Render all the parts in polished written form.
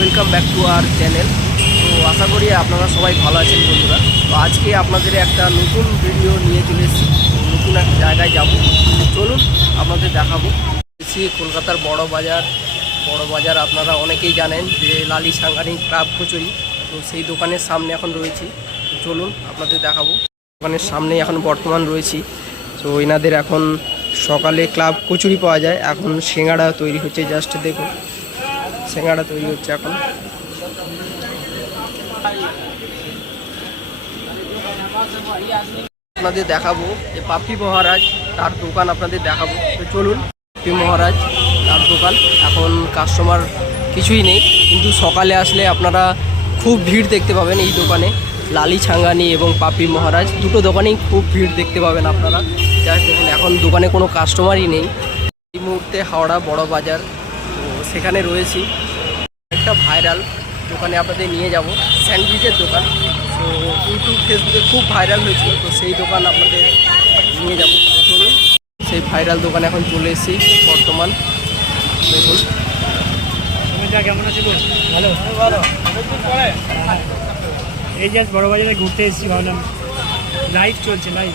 Welcome back to our channel. তো আশা করি আপনারা সবাই ভালো আছেন বন্ধুরা। তো আজকে আপনাদের একটা নতুন ভিডিও নিয়ে চলে এসেছি। নতুন একটা জায়গায় যাব, চলুন আপনাদের দেখাবো। এসেছি কলকাতার বড় বাজার আপনারা অনেকেই জানেন যে লালি সাঙ্গানি ক্লাব কচুরি। তো সেই দোকানের সামনে এখন রয়েছি, চলুন আপনাদের দেখাবো। দোকানের সামনে এখন বর্তমান রয়েছি। তো এনাদের এখন সকালে ক্লাব কচুরি পাওয়া যায়, এখন সিঙ্গাড়া তৈরি হচ্ছে। জাস্ট দেখুন, সিঙ্গাড়া তৈরি হচ্ছে এখন। আপনাদের দেখাবো যে পাপি মহারাজ, তার দোকান আপনাদের দেখাবো। তো চলুন, পাপি মহারাজ তার দোকান। এখন কাস্টমার কিছুই নেই, কিন্তু সকালে আসলে আপনারা খুব ভিড় দেখতে পাবেন এই দোকানে। লালি ছাঙ্গানি এবং পাপি মহারাজ দুটো দোকানেই খুব ভিড় দেখতে পাবেন আপনারা। জাস্ট দেখুন, এখন দোকানে কোনো কাস্টমারই নেই। এই মুহূর্তে হাওড়া বড় বাজার, তো সেখানে রয়েছি। একটা ভাইরাল দোকানে আপনাদের নিয়ে যাব, স্যান্ডউইচের দোকান। তো ইউটিউব ফেসবুকে খুব ভাইরাল হয়েছিল, তো সেই দোকান আপনাদের নিয়ে যাব। চলুন, সেই ভাইরাল দোকানে এখন চলে এসেছি বর্তমান। দেখুন, কেমন আছি? ভালো ভালো। এই জাস্ট বড় বাজারে ঘুরতে এসেছি, ভাবলাম লাইভ চলছে। লাইভ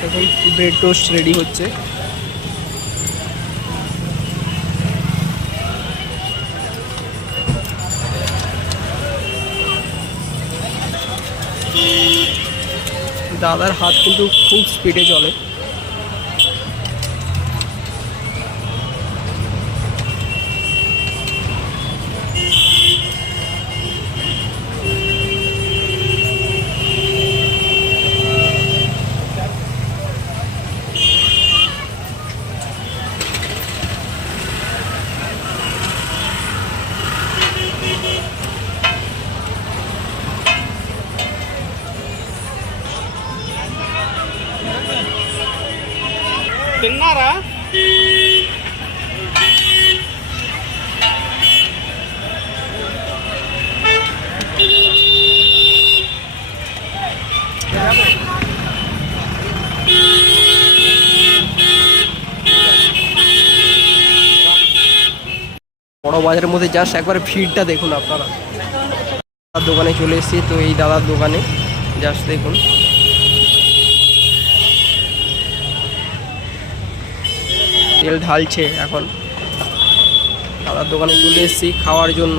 দেখুন, ব্রেড টোস্ট রেডি হচ্ছে। দাদার হাত কিন্তু খুব স্পিডে চলে। తిన్నారా? বড় বাজারের মধ্যে জাস্ট একবার ভিড়টা দেখুন আপনারা। দাদার দোকানে চলে এসেছি, তো এই দাদার দোকানে জাস্ট দেখুন। তেল ঢালছে এখন। দাদার দোকানে চলে এসেছি খাওয়ার জন্য।